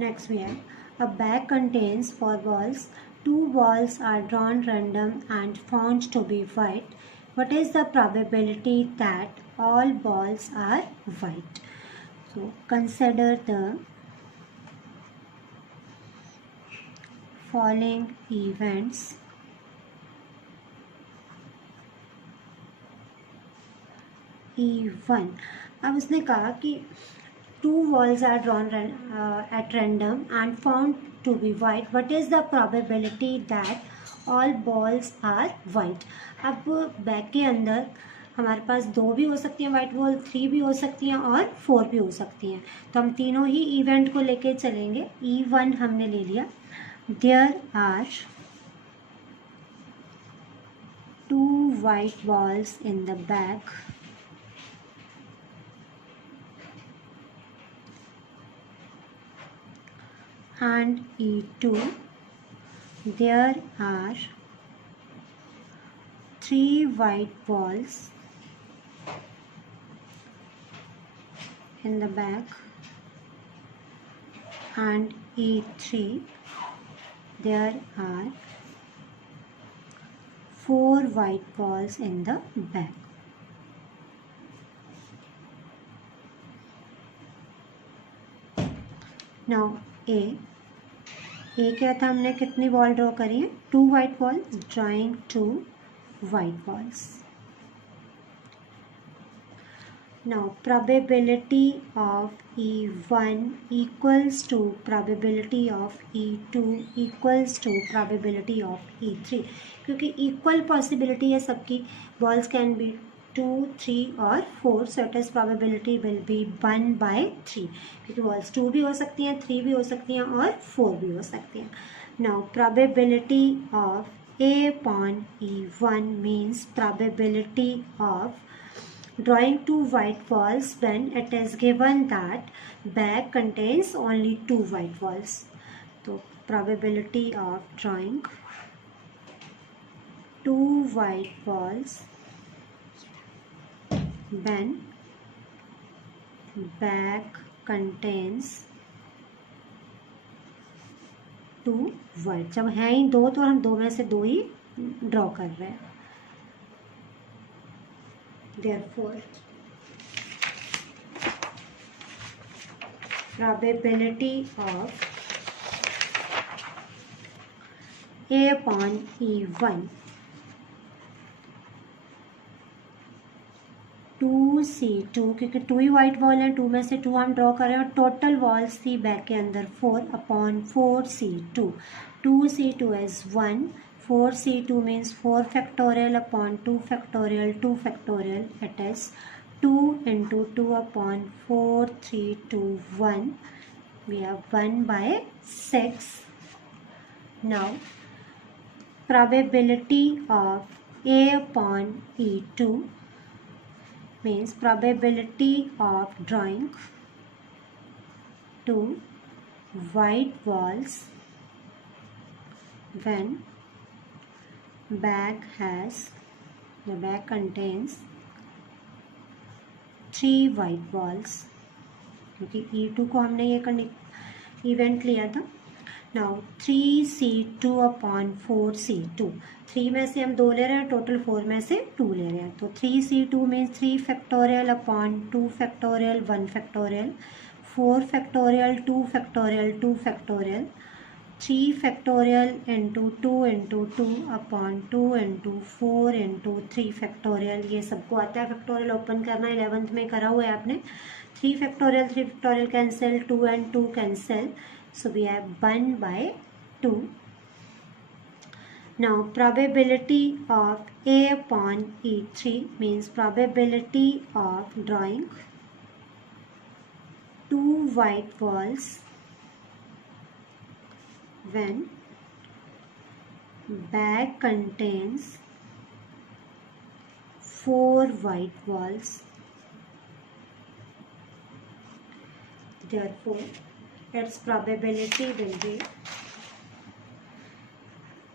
Next we have a bag contains 4 balls. 2 balls are drawn random and found to be white. What is the probability that all balls are white? So consider the following events. E1. अब उसने कहा कि 2 balls are drawn at random and found to be white. What is the probability that all balls are white? अब bag के अंदर हमारे पास 2 भी हो सकती हैं वाइट बॉल, 3 भी हो सकती हैं और 4 भी हो सकती हैं. तो हम तीनों ही इवेंट को लेके चलेंगे. E1 हमने ले लिया. There are 2 white balls in the bag. And E2, there are 3 white balls in the bag. And E3, there are 4 white balls in the bag. Now A क्या था, हमने कितनी बॉल ड्रॉ करी है? 2 white balls. Drawing 2 white balls. Now probability of E1 equals to probability of E2 equals to probability of E3. क्योंकि equal possibility है सबकी. Balls can be 2, 3 और 4. So it is probability will be 1/3. क्योंकि balls 2 भी हो सकती हैं, 3 भी हो सकती हैं और 4 भी हो सकती हैं. Now probability of A upon E1 means probability of drawing 2 white balls when it is given that bag contains only 2 white balls. So probability of drawing 2 white balls when bag contains 2 white. जब है ही 2 तो हम 2 में से 2 ही draw कर रहे हैं. Therefore probability of A upon E1 2C2, क्योंकि 2 ही वाइट बॉल है, 2 में से 2 हम ड्रॉ कर रहे हैं और टोटल बॉल्स थी बैग के अंदर 4 upon 4C2. 2C2 is 1. 4C2 means 4 factorial upon 2 factorial 2 factorial. It is 2 into 2 upon 4, 3, 2, 1. We have 1/6. Now probability of A upon E2 means probability of drawing 2 white balls when the bag contains 3 white balls. क्योंकि E2 को हमने ये event लिया था. Now 3C2 upon 4C2. 3 में से हम 2 ले रहे हैं, टोटल 4 में से 2 ले रहे हैं. तो 3C2 means 3 factorial upon 2 factorial 1 factorial. 4 factorial 2 factorial 2 factorial. 3 factorial into 2 into 2 upon 2 into 4 into 3 factorial. ये सबको आता है फैक्टोरियल ओपन करना, 11th में करा हुआ है आपने. 3 factorial cancel, 2 and 2 cancel. So we have 1/2. Now probability of A upon E3 means probability of drawing 2 white balls when bag contains 4 white balls. Therefore its probability will be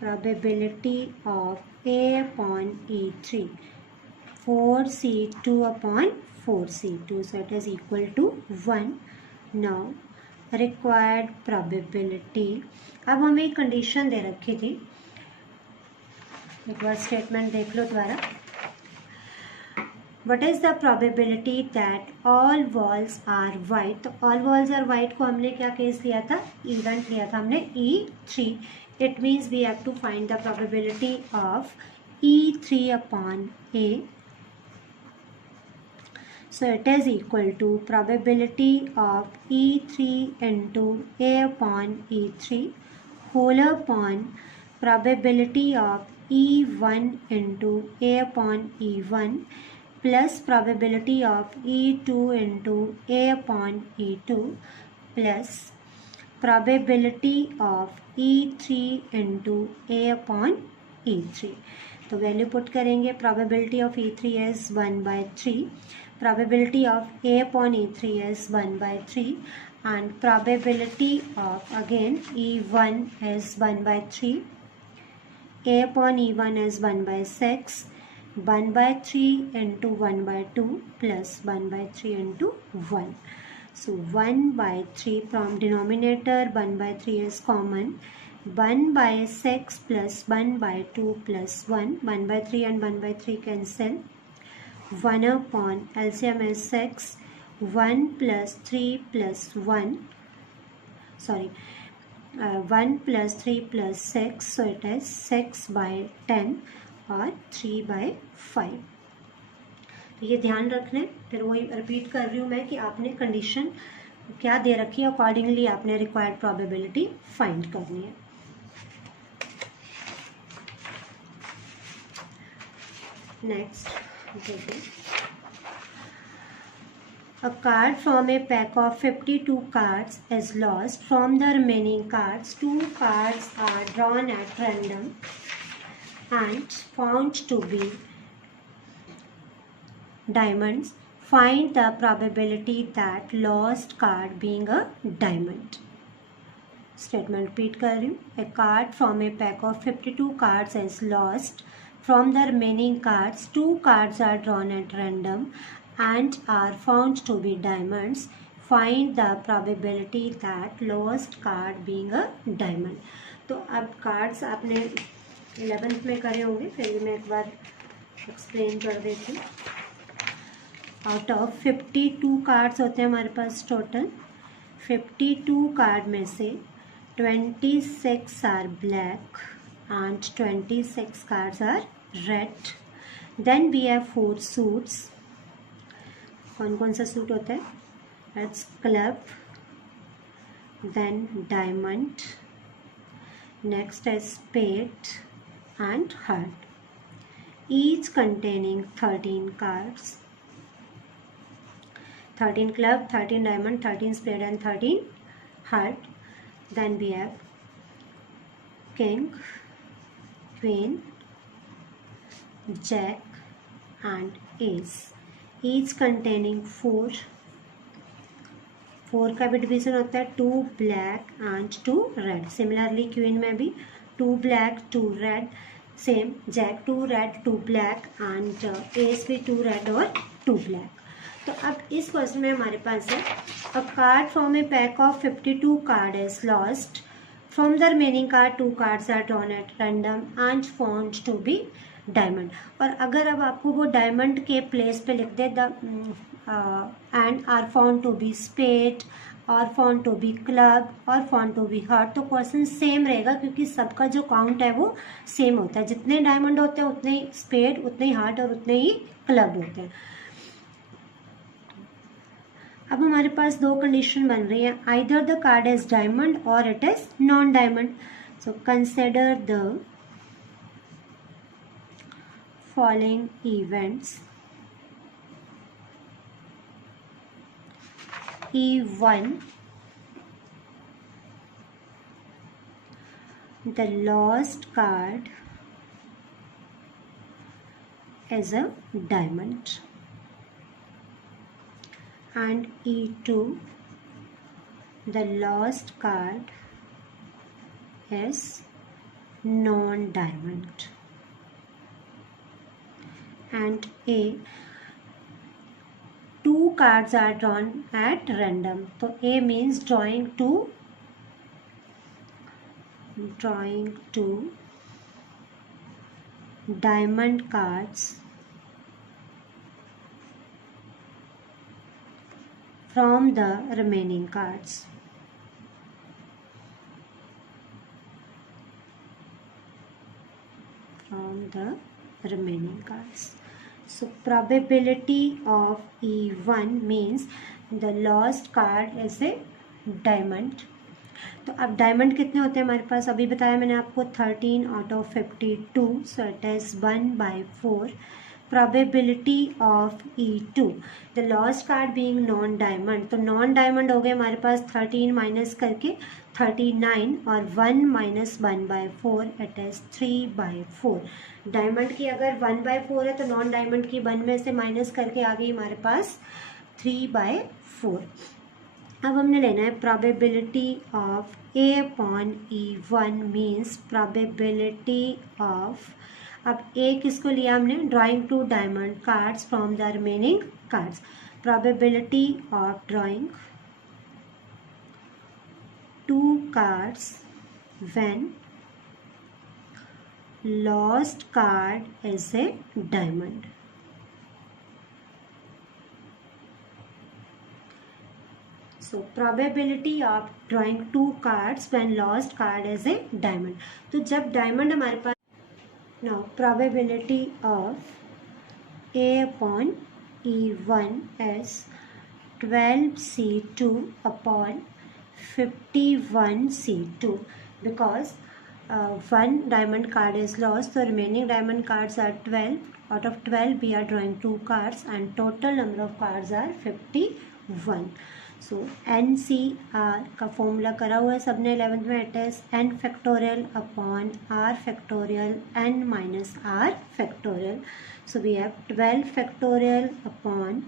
probability of A upon E3 4C2 upon 4C2. So it is equal to 1. Now required probability. अब हमें एक condition दे रखी थी, एक बार statement देख लो दोबारा। What is the probability that all walls are white? तो all walls are white को हमने क्या केस लिया था, इवेंट लिया था हमने E3. It means we have to find the probability of E3 upon A. So it is equal to probability of E3 into A upon E3 whole upon probability of E1 into A upon E1 plus probability of E2 into A upon E2 plus probability of E3 into A upon E3. तो value put करेंगे, probability of E3 is 1/3, probability of A upon E3 is 1/3 and probability of again E1 is 1/3, A upon E1 is 1/6, 1/3 into 1/2 plus 1/3 into 1. So 1/3 from denominator 1/3 is common. 1/6 plus 1/2 plus 1. 1/3 and 1/3 cancel. 1 upon LCM is 6. 1 plus 3 plus 1. Sorry. 1 plus 3 plus 6. So it is 6/10. और 3/5. ये ध्यान रखना है, फिर वही repeat कर रही हूँ मैं कि आपने कंडीशन क्या दे रखी है, अकॉर्डिंगली आपने रिक्वायर्ड प्रोबेबिलिटी फाइंड करनी है। नेक्स्ट देखिए, A card from a pack of 52 cards is lost. From the remaining cards, 2 cards are drawn at random and found to be diamonds. Find the probability that lost card being a diamond. Statement repeat कर रही हूँ. A card from a pack of 52 cards is lost. From the remaining cards, 2 cards are drawn at random and are found to be diamonds. Find the probability that lost card being a diamond. तो अब cards आपने 11th में करे होंगे, फिर भी मैं एक बार एक्सप्लेन कर देती हूँ। आउट ऑफ 52 कार्ड्स होते हैं हमारे पास टोटल। 52 कार्ड में से 26 are black and 26 cards are red. Then we have 4 suits. कौन कौन सा सूट होता है? It's club, then diamond, next है spade and heart, each containing 13 cards, 13 club, 13 diamond, 13 spade and 13 heart. Then we have king, queen, jack and ace, each containing 4 का भी division होता है, 2 black and 2 red. Similarly queen में भी 2 black 2 red, same jack 2 red 2 black and ace भी 2 red और 2 black. तो अब इस क्वेश्चन में हमारे पास है, a card from a pack of 52 card is lost, from the remaining card 2 cards are drawn at random and found to be diamond. और अगर अब आपको वो डायमंड के प्लेस पे लिख दे the and are found to be spade और फाउंड टू बी क्लब और फाउंड टू बी हार्ट, तो क्वेश्चन सेम रहेगा क्योंकि सबका जो काउंट है वो सेम होता है। जितने डायमंड होते हैं उतने ही स्पेड, उतने ही हार्ट और उतने ही क्लब होते हैं। अब हमारे पास 2 कंडीशन बन रही है, either the card is diamond और it is non diamond. So consider the following events. E1, the lost card is a diamond, and E2, the lost card is non-diamond, and A, 2 cards are drawn at random. तो A means drawing two diamond cards from the remaining cards. So probability of E1 means the lost card is a diamond. तो अब diamond कितने होते हैं हमारे पास, अभी बताया मैंने आपको 13 out of 52, so it is 1/4. Probability of E2, the lost card being non diamond, तो नॉन डायमंड हो गए हमारे पास 13 माइनस करके 39 और 1 माइनस 1/4, इट इज 3/4. डायमंड की अगर 1/4 है तो नॉन डायमंड की 1 में से माइनस करके आ गई हमारे पास 3/4. अब हमने लेना है probability of A/E1 means probability of, अब A किसको लिया हमने, drawing 2 diamond cards from the remaining cards. Probability of drawing 2 cards when lost card is a diamond. So probability of drawing 2 cards when lost card is a diamond. तो जब diamond हमारे पास, now probability of A/E1 is 12C2 upon 51C2 because one diamond card is lost, so remaining diamond cards are 12. Out of 12 we are drawing 2 cards and total number of cards are 51. So NCR का formula करा हुआ है सबने 11th में, it is n factorial upon r factorial n minus r factorial. So we have 12 factorial upon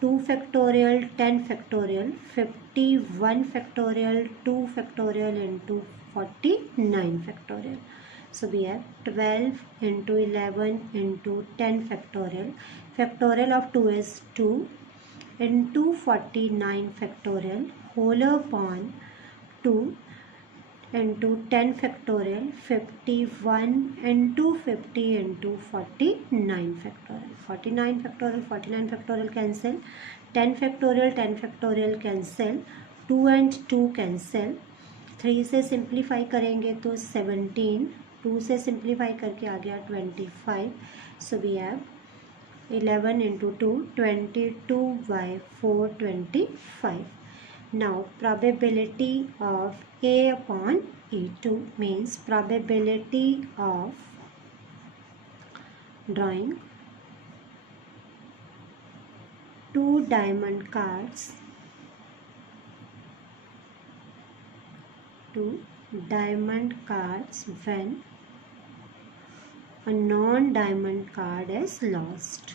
2 factorial 10 factorial 51 factorial 2 factorial into 49 factorial. So we have 12 into 11 into 10 factorial. Factorial of 2 is 2 into 49 factorial whole upon 2 into 10 factorial 51 into 50 into 49 factorial. 49 factorial 49 factorial cancel, 10 factorial cancel, 2 and 2 cancel, 3 से simplify करेंगे तो 17, 2 से simplify करके आ गया 25. So we have 11 into 2, 22/4, 25. Now probability of A/E2 means probability of drawing 2 diamond cards when a non-diamond card is lost.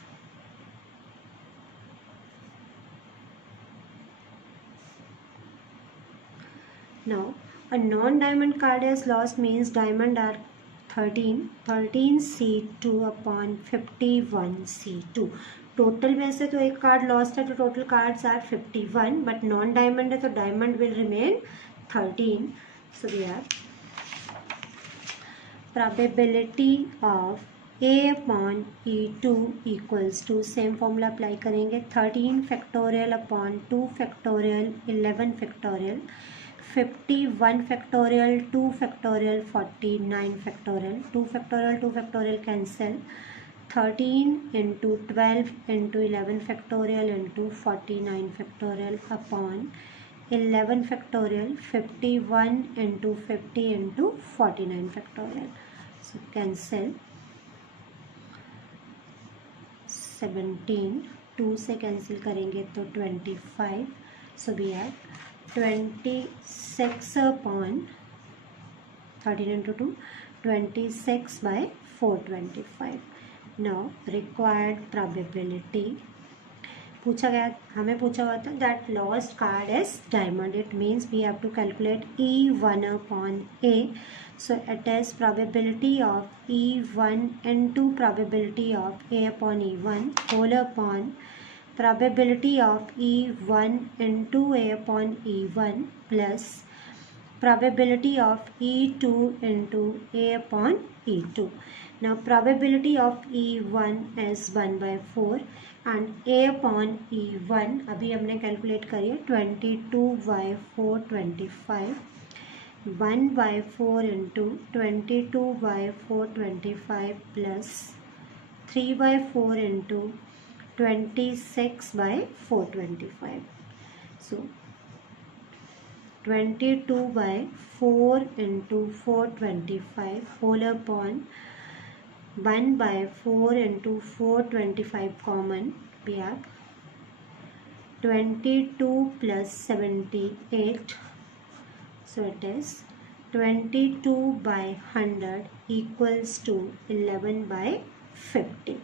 Now a non-diamond card is lost means diamond are 13C2 upon 51C2. Total में से तो एक कार्ड लॉस्ट है तो total cards are 51, but non diamond है तो diamond will remain 13. So we have probability of A/E2 equals to, same formula apply करेंगे, 13 factorial upon 2 factorial 11 factorial 51 factorial 2 factorial 49 factorial 2 factorial cancel, 13 into 12 into 11 factorial into 49 factorial upon 11 factorial 51 into 50 into 49 factorial. So cancel 17, 2 से cancel करेंगे तो 25. So we have 26 upon 13 into 2, 26/425. Now required probability, पूछा गया, हमें पूछा हुआ था that lost card is diamond, it means we have to calculate E1 upon A. So it is probability of E1 into probability of A upon E1 whole upon probability of E1 into A upon E1 plus probability of E2 into A upon E2. Now probability of E1 is 1 by 4 and A upon E1 अभी हमने calculate करी है 22 by 4 25. 1 by 4 into 22 by 4 25 plus 3 by 4 into 26 by 425. So 22 by 4 into 425 whole upon 1 by 4 into 425 common, we have 22 plus 78. So it is 22 by 100 equals to 11 by 50.